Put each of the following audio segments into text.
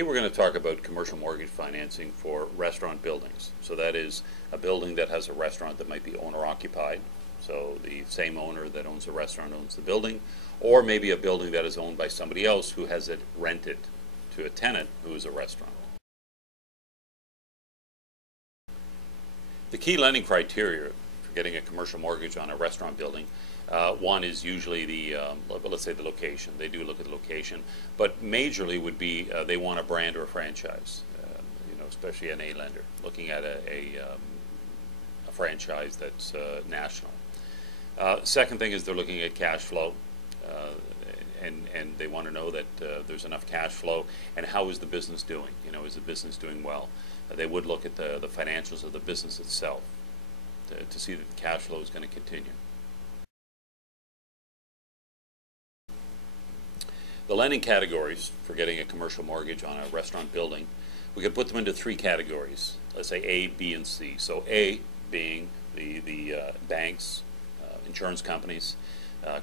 Today we're going to talk about commercial mortgage financing for restaurant buildings. So that is a building that has a restaurant that might be owner occupied. So the same owner that owns the restaurant owns the building, or maybe a building that is owned by somebody else who has it rented to a tenant who is a restaurant. The key lending criteria for getting a commercial mortgage on a restaurant building, one is usually the, let's say the location. They do look at the location, but majorly would be they want a brand or a franchise, especially an A lender, looking at a franchise that's national. Second thing is they're looking at cash flow, and they want to know that there's enough cash flow, and how is the business doing? Is the business doing well? They would look at the financials of the business itself to see that the cash flow is going to continue. The lending categories for getting a commercial mortgage on a restaurant building, we could put them into three categories. Let's say A, B, and C. So A being the banks, insurance companies,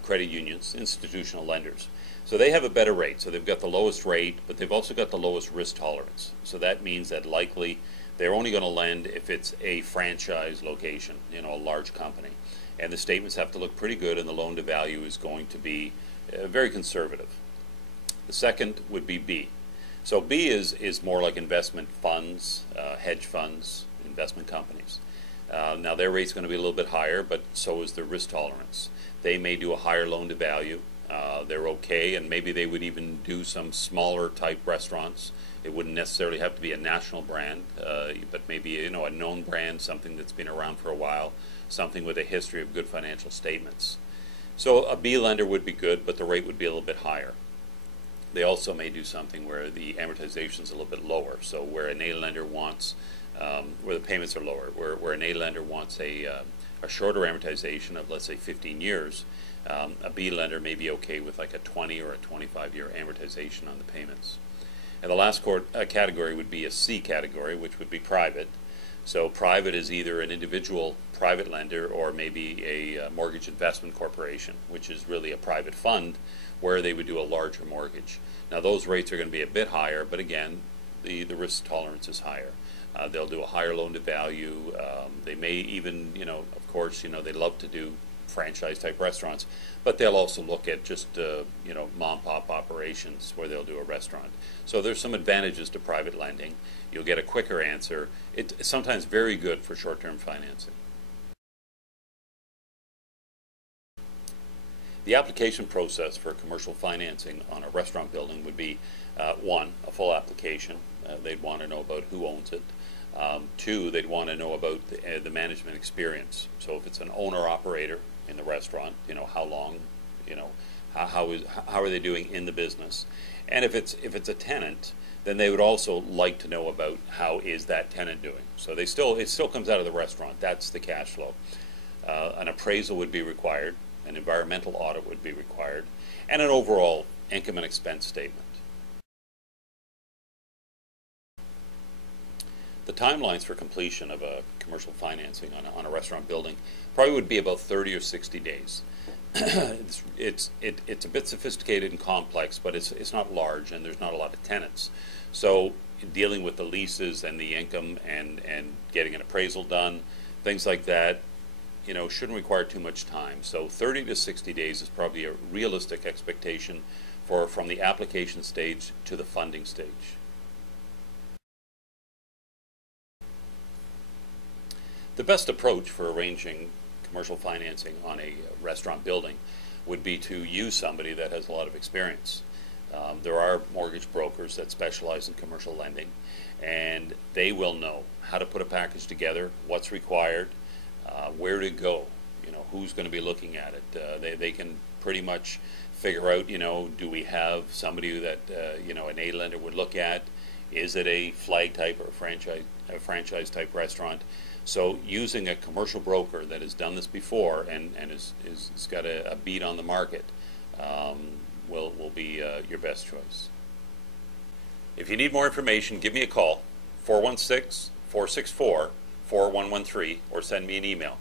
credit unions, institutional lenders. So they have a better rate. So they've got the lowest rate, but they've also got the lowest risk tolerance. So that means that likely they're only going to lend if it's a franchise location, a large company. And the statements have to look pretty good, and the loan to value is going to be very conservative. The second would be B. So B is more like investment funds, hedge funds, investment companies. Now their rate's going to be a little bit higher, but so is their risk tolerance. They may do a higher loan to value. They're okay, and maybe they would even do some smaller type restaurants. It wouldn't necessarily have to be a national brand, but maybe a known brand, something that's been around for a while, something with a history of good financial statements. So a B lender would be good, but the rate would be a little bit higher. They also may do something where the amortization is a little bit lower. So where an A lender wants, where the payments are lower, where an A lender wants a shorter amortization of, let's say, 15 years, a B lender may be okay with like a 20 or a 25-year amortization on the payments. And the last category would be a C category, which would be private. So private is either an individual private lender or maybe a mortgage investment corporation, which is really a private fund where they would do a larger mortgage. Now those rates are going to be a bit higher, but again, the risk tolerance is higher. They'll do a higher loan to value. They may even, of course, they love to do franchise type restaurants, but they'll also look at just, mom and pop operations where they'll do a restaurant. So there's some advantages to private lending. You'll get a quicker answer. It's sometimes very good for short-term financing. The application process for commercial financing on a restaurant building would be, one, a full application. They'd want to know about who owns it. Two, they'd want to know about the management experience. So if it's an owner-operator in the restaurant, how long, how are they doing in the business? And if it's a tenant, then they would also like to know about how is that tenant doing. So it still comes out of the restaurant. That's the cash flow. An appraisal would be required. An environmental audit would be required, and an overall income and expense statement. The timelines for completion of a commercial financing on a restaurant building probably would be about 30 or 60 days. It's a bit sophisticated and complex, but it's not large, and there's not a lot of tenants. So dealing with the leases and the income and getting an appraisal done, things like that, shouldn't require too much time. So 30 to 60 days is probably a realistic expectation from the application stage to the funding stage. The best approach for arranging commercial financing on a restaurant building would be to use somebody that has a lot of experience. There are mortgage brokers that specialize in commercial lending, and they will know how to put a package together, what's required, where to go, who's going to be looking at it. They can pretty much figure out, do we have somebody that, an A lender would look at? Is it a flag type or a franchise type restaurant? So using a commercial broker that has done this before and is got a beat on the market will be your best choice. If you need more information, give me a call, 416-464-4113, or send me an email.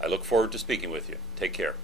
I look forward to speaking with you. Take care.